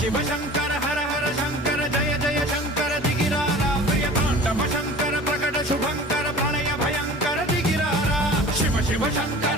शिव शंकर हर हर शंकर जय जय शंकर दिगिरारा प्रिय तांडव शंकर प्रकट शुभंकर प्रणय भयंकर दिगिरारा शिव शिव शंकर